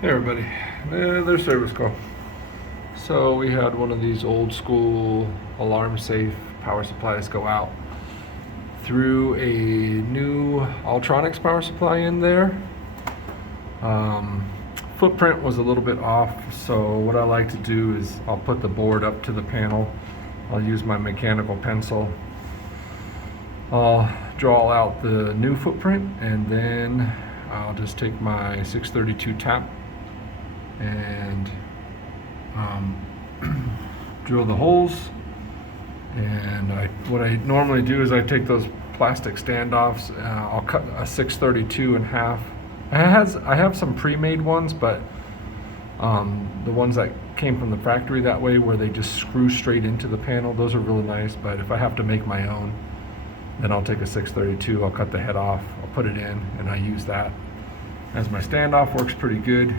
Hey everybody, there's service call. So we had one of these old school alarm-safe power supplies go out. Threw a new Ultronics power supply in there. Um, Footprint was a little bit off, so what I like to do is I'll put the board up to the panel. I'll use my mechanical pencil. I'll draw out the new footprint, and then I'll just take my 632 tap and drill the holes. And what I normally do is I take those plastic standoffs. I'll cut a 632 in half. I have some pre-made ones, but the ones that came from the factory that way, where they just screw straight into the panel, those are really nice. But if I have to make my own, then I'll take a 632. I'll cut the head off. I'll put it in, and I use that as my standoff. Works pretty good.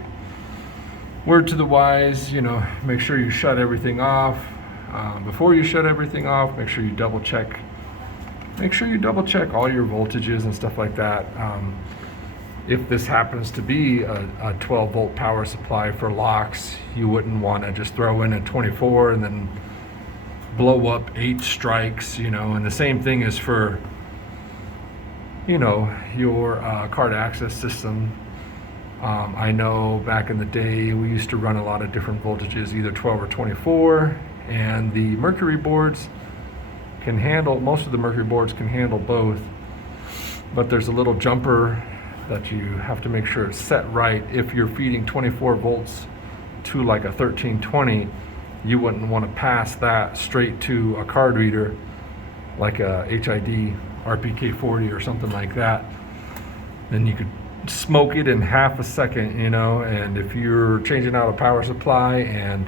Word to the wise, make sure you shut everything off. Before you shut everything off, make sure you double check. Make sure you double check all your voltages and stuff like that. If this happens to be a 12 volt power supply for locks, you wouldn't want to just throw in a 24 and then blow up 8 strikes, and the same thing is for, your card access system. I know back in the day we used to run a lot of different voltages, either 12 or 24, and the mercury boards can handle, most of the mercury boards can handle both, but there's a little jumper that you have to make sure it's set right. If you're feeding 24 volts to like a 1320, you wouldn't want to pass that straight to a card reader like a HID RPK40 or something like that. Then you could smoke it in half a second, and if you're changing out a power supply and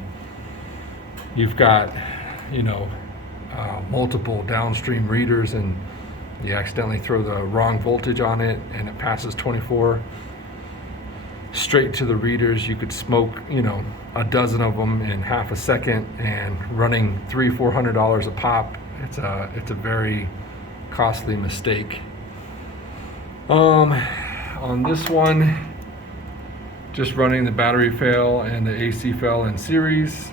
you've got, multiple downstream readers and you accidentally throw the wrong voltage on it and it passes 24 straight to the readers, you could smoke, a dozen of them in half a second, and running $300-400 a pop, it's a very costly mistake. On this one, just running the battery fail and the AC fail in series,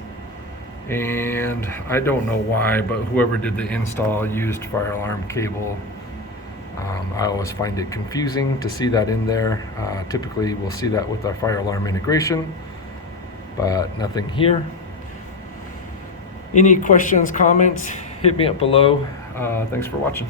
and I don't know why, but whoever did the install used fire alarm cable. I always find it confusing to see that in there. Typically we'll see that with our fire alarm integration, but nothing here. Any questions, comments, hit me up below. Thanks for watching.